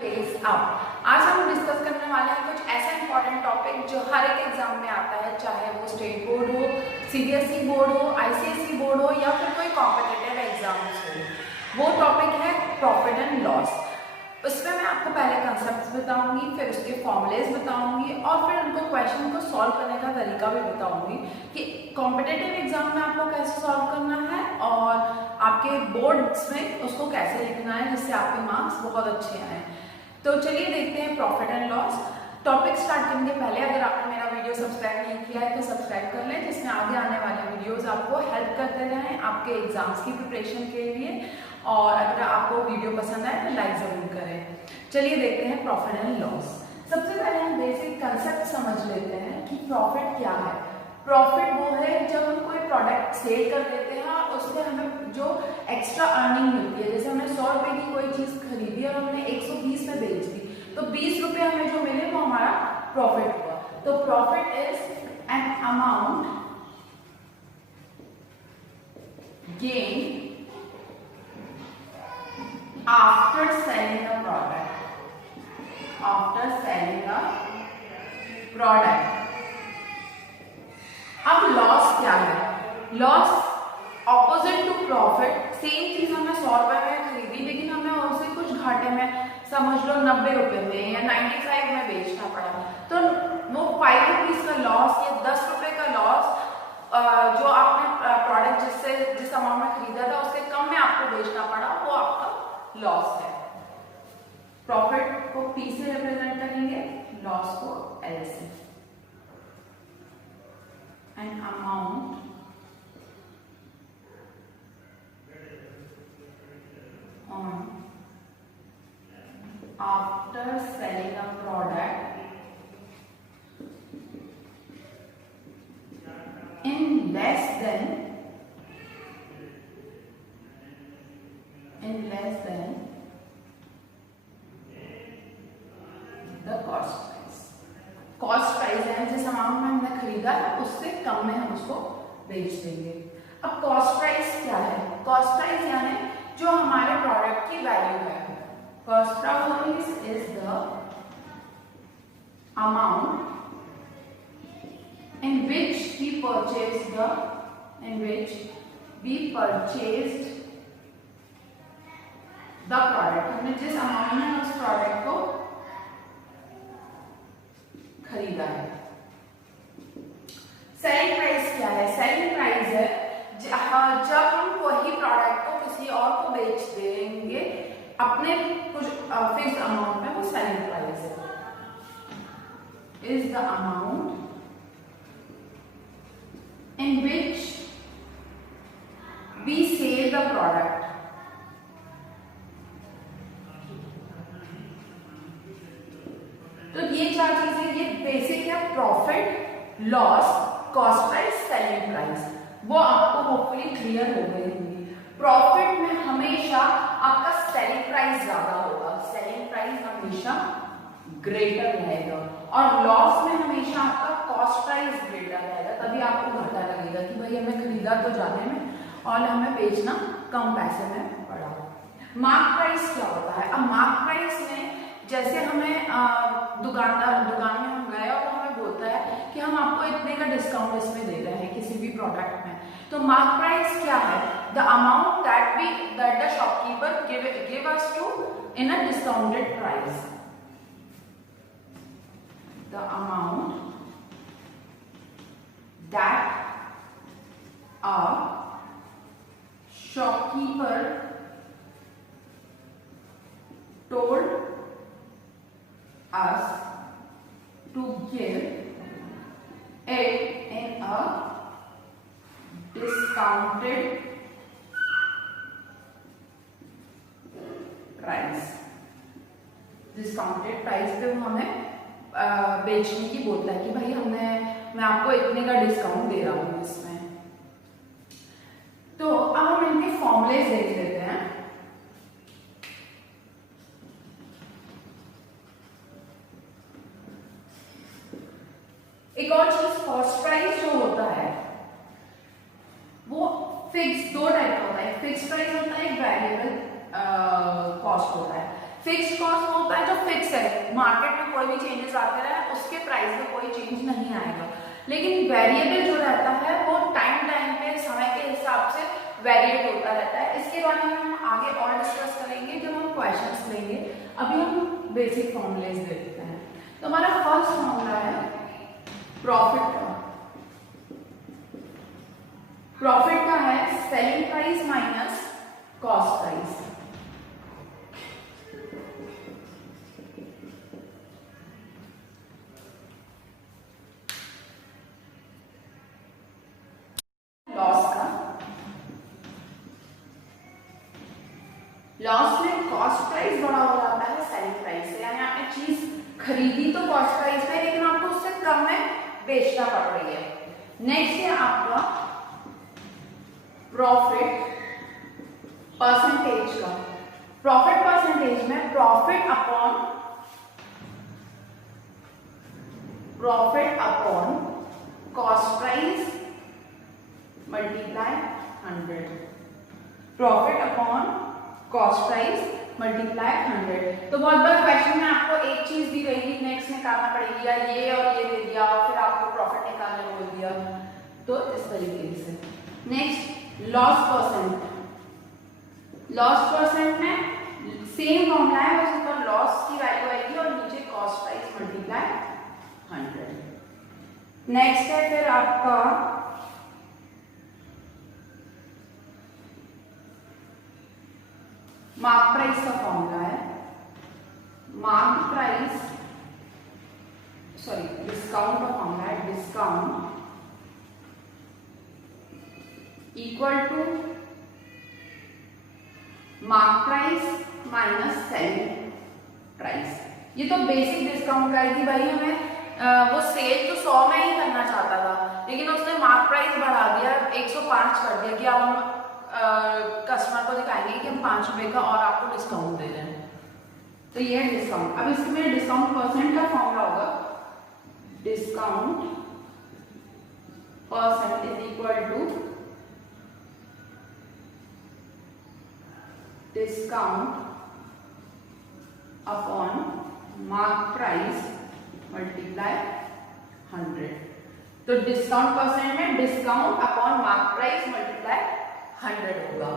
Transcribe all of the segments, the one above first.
Page up. आज हम discuss करने वाले हैं कुछ ऐसा इंपॉर्टेंट टॉपिक जो हर एक एग्जाम में आता है, चाहे वो स्टेट बोर्ड हो, सीबीएसई बोर्ड हो, आईसीएसई बोर्ड हो या फिर कोई कॉम्पिटिटिव एग्जाम्स हो। वो टॉपिक है प्रॉफिट एंड लॉस। उसमें मैं आपको पहले कंसेप्ट्स बताऊंगी, फिर उसके फॉर्मूलेज बताऊंगी और फिर उनको क्वेश्चन को सॉल्व करने का तरीका भी बताऊंगी कि कॉम्पिटिटिव एग्जाम में आपको कैसे सॉल्व करना है और आपके बोर्ड्स में उसको कैसे लिखना है जिससे आपके मार्क्स बहुत अच्छे आए। तो चलिए देखते हैं profit and loss. Topic start करने के पहले अगर आपने मेरा वीडियो सब्सक्राइब नहीं किया है तो सब्सक्राइब कर लें, जिसमें आगे आने वाले वीडियोस आपको हेल्प करते रहें आपके एग्जाम्स की प्रिपरेशन के लिए। और अगर आपको वीडियो पसंद आए तो लाइक जरूर करें। चलिए देखते हैं प्रॉफिट एंड लॉस। सबसे पहले हम बेसिक कंसेप्ट समझ लेते हैं कि प्रॉफिट क्या है। प्रॉफिट वो है जब हम कोई प्रोडक्ट सेल कर देते हैं और उससे हमें जो एक्स्ट्रा अर्निंग मिलती है। जैसे हमने 100 रुपए की कोई चीज खरीदी और हमने 120 में बेच दी, तो 20 रुपए हमें जो मिले वो हमारा प्रॉफिट हुआ। तो profit is an amount gain after selling a product। after selling a product। अब लॉस क्या है? Loss opposite to profit. Same चीज हमने 100 रुपए में खरीदी लेकिन हमें उसे कुछ घाटे में, समझ लो 90 रुपए में या 95 में बेचना पड़ा, तो वो 5 रुपीज का लॉस या 10 रुपए का लॉस जो आपने प्रोडक्ट जिस अमाउंट में खरीदा था उससे कम में आपको बेचना पड़ा, वो आपका लॉस है। प्रॉफिट को P से रिप्रेजेंट करेंगे, लॉस को L से। An amount on after selling a product in less than the cost price। Cost price है जिस अमाउंट में हमने खरीदा है उससे कम में हम उसको बेच देंगे। अब कॉस्ट प्राइस क्या है? कॉस्ट प्राइस यानी जो हमारे प्रोडक्ट की वैल्यू है। Cost price is the amount in which we purchased the product। हमने जिस अमाउंट में उस प्रोडक्ट को खरीदा है। सेलिंग प्राइस क्या है? सेलिंग प्राइस है जब हम वही प्रोडक्ट को किसी और को बेच देंगे अपने कुछ फिक्स अमाउंट में, वो सेलिंग प्राइस है। Is the amount in which we sell the product। तो ये चार चीजें, ये बेसिक है profit, loss, cost price, selling price. वो आपको होपफुली क्लियर हो गई होंगी। प्रॉफिट में हमेशा आपका सेलिंग प्राइस ज्यादा होगा, सेलिंग प्राइस हमेशा ग्रेटर रहेगा, और लॉस में हमेशा आपका कॉस्ट प्राइस ग्रेटर रहेगा। तभी आपको घाटा लगेगा कि भाई हमें खरीदा तो ज्यादा में और हमें बेचना कम पैसे में पड़ा। मार्क प्राइस क्या होता है? अब मार्क प्राइस में जैसे हमें दुकान में हम गए और हमें बोलता है कि हम आपको इतने का डिस्काउंट इसमें दे रहे हैं किसी भी प्रोडक्ट में, तो मार्क प्राइस क्या है? The amount that the shopkeeper give us to in a discounted price. The amount that a shopkeeper told us to give it in a discounted price। Discounted price पे वो हमें बेचने की बोलता है कि भाई मैं आपको इतने का डिस्काउंट दे रहा हूं इसमें। तो अब हम इनके फॉर्मूले देख लेते हैं। एक और चीज, कॉस्ट प्राइस जो होता है वो फिक्स, दो टाइप का होता है। फिक्स प्राइस होता है, एक वेरिएबल कॉस्ट होता है। फिक्स्ड कॉस्ट होता है जो फिक्स है, मार्केट में कोई भी चेंजेस आते रहे, उसके प्राइस में कोई चेंज नहीं आएगा। लेकिन वेरिएबल जो रहता है वो टाइम पे समय के हिसाब से वेरिएट होता रहता है। इसके बारे में हम आगे और डिस्कस करेंगे जब हम क्वेश्चंस लेंगे। अभी हम बेसिक फॉर्मूलेज देखते हैं। तो हमारा फर्स्ट फॉर्मूला है प्रॉफिट का। प्रॉफिट का है selling price minus cost price. Loss में कॉस्ट प्राइस बड़ा हो जाता है सेलिंग प्राइस से, यानी आपने चीज खरीदी तो कॉस्ट प्राइस में, लेकिन आपको उससे कम में बेचना पड़ रही है। नेक्स्ट है आपका प्रॉफिट परसेंटेज का। प्रॉफिट परसेंटेज में profit upon cost price multiply 100। Profit upon cost price multiply 100। तो बहुत बार क्वेश्चन में आपको एक चीज दी रहेगी, नेक्स्ट निकालना पड़ेगी, या ये और ये दे दिया और फिर आपको प्रॉफिट निकालने बोल दिया, तो इस तरीके से। Next loss percent. Loss percent में सेम फॉर्मूला है, बस ऊपर लॉस की वैल्यू आएगी और नीचे कॉस्ट प्राइस मल्टीप्लाई 100। नेक्स्ट है फिर आपका मार्क प्राइस का फॉर्मूला है। मार्क प्राइस डिस्काउंट का फॉर्मूला है। Discount equal to mark price minus selling price. ये तो बेसिक डिस्काउंट का है कि भाई हमें वो सेल तो 100 में ही करना चाहता था, लेकिन उसने मार्क प्राइस बढ़ा दिया, 105 कर दिया कि अब हम कस्टमर को दिखाएंगे कि हम 5 रुपए का और आपको डिस्काउंट दे रहे हैं। तो ये है डिस्काउंट। अब इसमें डिस्काउंट परसेंट का फॉर्मूला होगा। Discount percent is equal to discount upon mark price multiply 100। तो डिस्काउंट परसेंट में discount upon mark price multiply 100 होगा।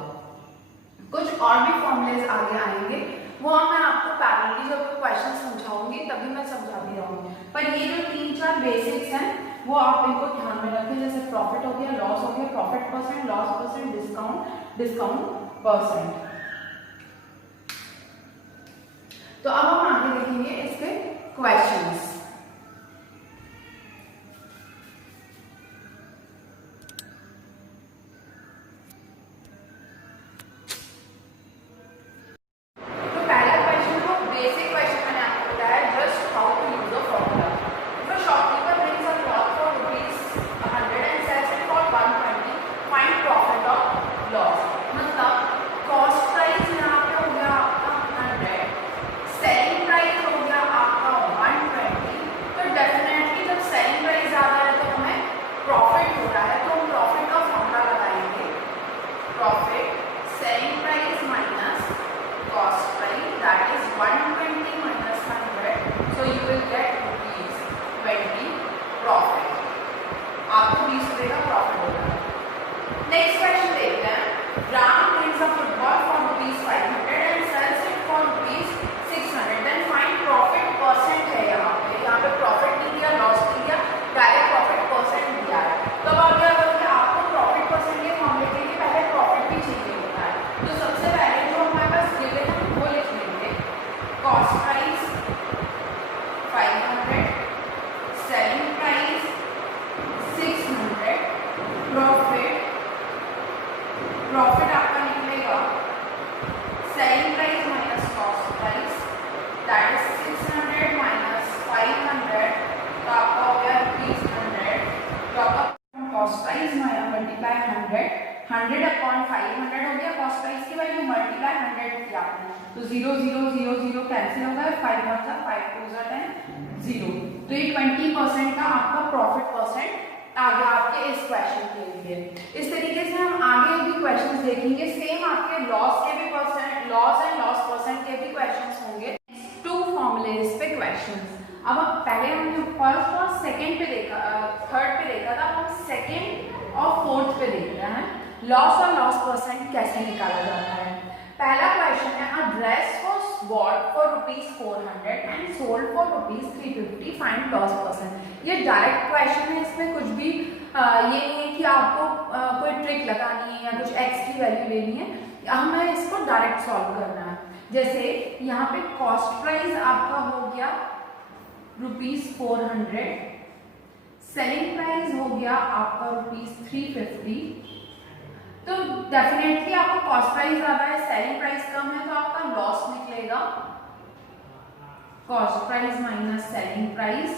कुछ और भी फॉर्मूलेज आगे आएंगे, वो मैं आपको पैरेलली जब क्वेश्चन समझाऊंगी तभी मैं समझा भी रहूंगी। पर ये जो 3-4 बेसिक्स हैं वो आप इनको ध्यान में रखें, जैसे प्रॉफिट हो गया, लॉस हो गया, profit percent, loss percent, discount percent. तो अब हम आगे देखेंगे इसके questions. Cost price multiply 100 upon 500 हो गया कॉस्ट प्राइस की वैल्यू, मल्टीप्लाई 100 किया आपने तो 0 0 0 0 कैंसिल हो गया, 5 1 जा 5 2 जा 10 0। तो ये 20% का आपका प्रॉफिट परसेंट आ गया आपके इस क्वेश्चन के लिए। इस तरीके से हम आगे भी क्वेश्चंस देखेंगे। सेम आपके लॉस के भी percent, loss and loss percent के भी क्वेश्चंस होंगे। 2 फॉर्मूले क्वेश्चंस। अब पहले हमने फर्स्ट और सेकंड पे देखा, थर्ड पे देखा था, अब हम सेकंड और फोर्थ पे देख रहे हैं लॉस और लॉस परसेंट कैसे निकाला जाता है। पहला क्वेश्चन है a dress was bought for ₹400 and sold for ₹350, find loss percent. ये डायरेक्ट क्वेश्चन है, इसमें कुछ भी ये नहीं है कि आपको कोई ट्रिक लगानी है या कुछ एक्स की वैल्यू लेनी है, हमें इसको डायरेक्ट सॉल्व करना है। जैसे यहाँ पे कॉस्ट प्राइस आपका हो गया ₹400, सेलिंग प्राइस हो गया आपका ₹350। तो डेफिनेटली आपको कॉस्ट प्राइस ज्यादा है, सेलिंग प्राइस कम है, तो आपका लॉस निकलेगा cost price minus selling price,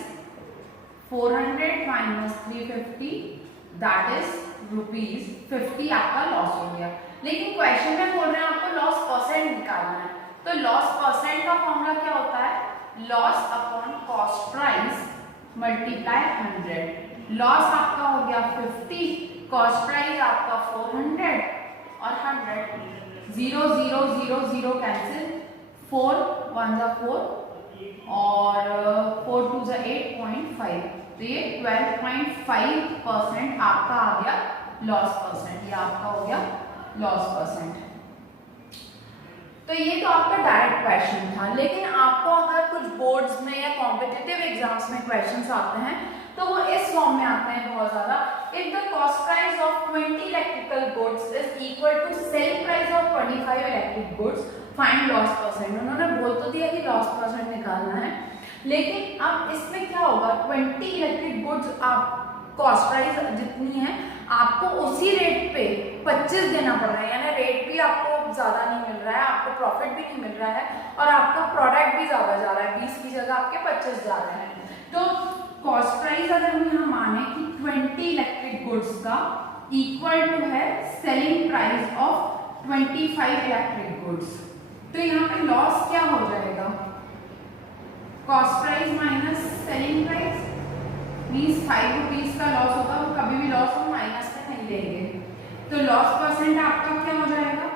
400 minus 350 that is ₹50 आपका लॉस हो गया। लेकिन क्वेश्चन में बोल रहे हैं आपको लॉस परसेंट निकालना है, तो लॉस परसेंट का फॉर्मूला क्या होता है, loss upon cost price multiply 100। Loss आपका हो गया 50, कॉस्ट प्राइस आपका 400 और 100, 0 0 0 0 कैंसिल, 4 1 जा 4 और 4 2 जा 8.5, तो ये 12.5% आपका आ गया लॉस परसेंट, ये आपका हो गया लॉस परसेंट। तो ये तो आपका डायरेक्ट क्वेश्चन था। लेकिन आपको अगर कुछ बोर्ड्स में या कॉम्पिटिटिव एग्जाम्स में क्वेश्चंस आते हैं तो वो इस फॉर्म में आते हैं बहुत ज्यादा। If the cost price of 20 electrical goods is equal to sale price of 25 electric goods, find loss percent. उन्होंने बोल तो दिया कि लॉस परसेंट निकालना है, लेकिन अब इसमें क्या होगा, 20 इलेक्ट्रिक गुड्स आप कॉस्ट प्राइस जितनी है आपको उसी रेट पे 25 देना पड़ रहा है, यानी रेट भी आपको ज्यादा नहीं मिल रहा है, आपको प्रॉफिट भी नहीं मिल रहा है और आपका प्रोडक्ट भी ज्यादा जा रहा है, 20 की जगह आपके 25 जा रहे हैं। तो कॉस्ट प्राइस अगर हम यहाँ माने कि 20 इलेक्ट्रिक गुड्स का इक्वल टू है selling price of 25 electric goods, तो यहाँ पे लॉस क्या हो जाएगा, cost price minus selling price means ₹5 का लॉस होगा, वो कभी भी लॉस हम माइनस में नहीं लेंगे। तो लॉस परसेंट आपका क्या हो जाएगा,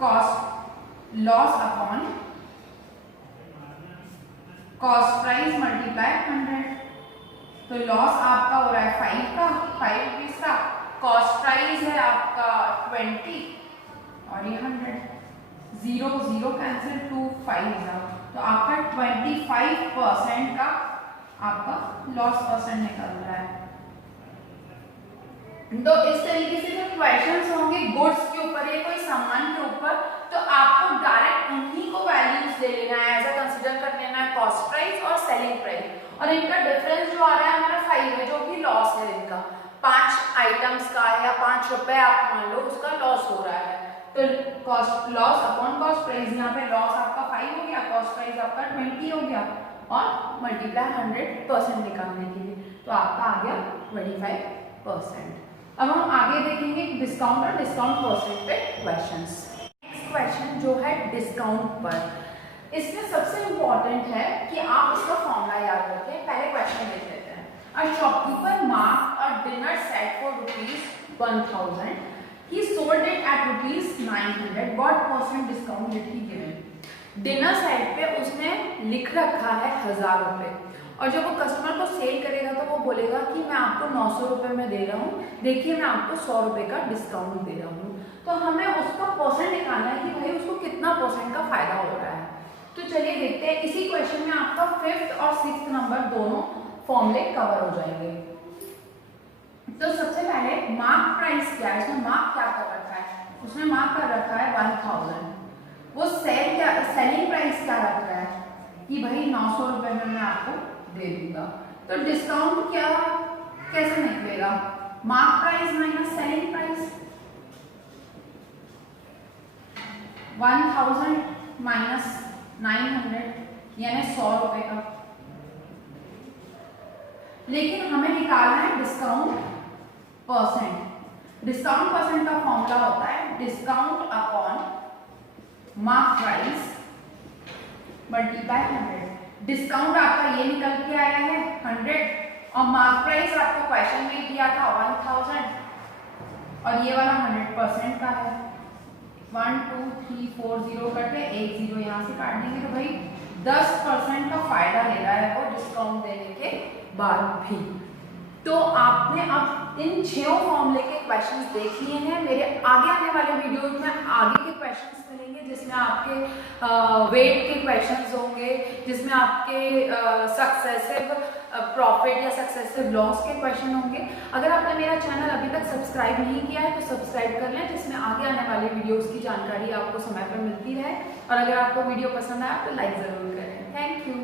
cost loss upon cost price multiply 100, तो लॉस आपका हो रहा है 5 का, ₹5 का, कॉस्ट प्राइस है आपका 20 और ये 100, 0 0 कैंसिल, 2 5 जा, तो आपका 25% का आपका लॉस परसेंट निकल रहा है। तो इस तरीके से जो क्वेश्चंस होंगे गुड्स के ऊपर या कोई सामान के ऊपर, तो आपको डायरेक्ट उन्हीं को वैल्यूज ले लेना है, ऐसा कंसीडर कर लेना है कॉस्ट प्राइस और सेलिंग प्राइस, और इनका डिफरेंस जो आ रहा है हमारा 5 है, जो कि लॉस है इनका, 5 आइटम्स का या ₹5 आप मान लो उसका लॉस हो रहा है। तो cost loss upon cost price, यहाँ पे लॉस आपका 5 हो गया, कॉस्ट प्राइस आपका 20 हो गया और मल्टीप्लाई 100% निकालने के लिए, तो आपका आ गया 25%। अब हम आगे देखेंगे डिस्काउंट और डिस्काउंट परसेंट पे क्वेश्चंस। नेक्स्ट क्वेश्चन जो है डिस्काउंट पर, इसमें सबसे इंपॉर्टेंट है कि आप इसका फॉर्मूला याद रखें। पहले क्वेश्चन देख लेते हैं। A shopkeeper marked a dinner set for ₹1000, he sold it at ₹900, what percent discount did he given? Dinner set पे उसने लिख रखा है ₹1000, और जब वो कस्टमर को सेल करेगा तो वो बोलेगा कि मैं आपको ₹900 में दे रहा हूँ, देखिए मैं आपको ₹100 का डिस्काउंट दे रहा हूँ। तो हमें उसका परसेंट निकालना है कि भाई उसको कितना परसेंट का फायदा हो रहा है। तो चलिए देखते हैं, इसी क्वेश्चन में आपका 5th और 6th नंबर दोनों फॉर्मूले कवर हो जाएंगे। तो सबसे पहले मार्क प्राइस क्या है, इसमें मार्क क्या कर रखा है, उसने मार्क कर रखा है 1000। वो सेलिंग प्राइस क्या रख रहा है कि भाई ₹900 में मैं आपको दे दूंगा। तो डिस्काउंट क्या कैसे निकलेगा, mark price minus selling price, 1000 minus 900 यानी ₹100 का। लेकिन हमें निकालना है डिस्काउंट परसेंट। डिस्काउंट परसेंट का फॉर्मूला होता है discount upon mark price multiply 100। Discount आपका ये निकल के आया है 100 और मार्क प्राइस आपको क्वेश्चन में दिया था 1000 और ये वाला 100% का है। 1 2 3 4 0 करके एक 0 यहाँ से काट देंगे तो भाई 10% का फायदा ले रहा है वो डिस्काउंट देने के बाद भी। तो आपने अब इन 6 फॉर्मूले के क्वेश्चंस देख लिए हैं। मेरे आगे आने वाले वीडियोस में आगे के क्वेश्चंस मिलेंगे, जिसमें आपके वेट के क्वेश्चंस होंगे, जिसमें आपके सक्सेसिव प्रॉफिट या सक्सेसिव लॉस के क्वेश्चन होंगे। अगर आपने मेरा चैनल अभी तक सब्सक्राइब नहीं किया है तो सब्सक्राइब कर लें, जिसमें आगे आने वाले वीडियोस की जानकारी आपको समय पर मिलती रहे। और अगर आपको वीडियो पसंद आया तो लाइक ज़रूर करें। Thank you.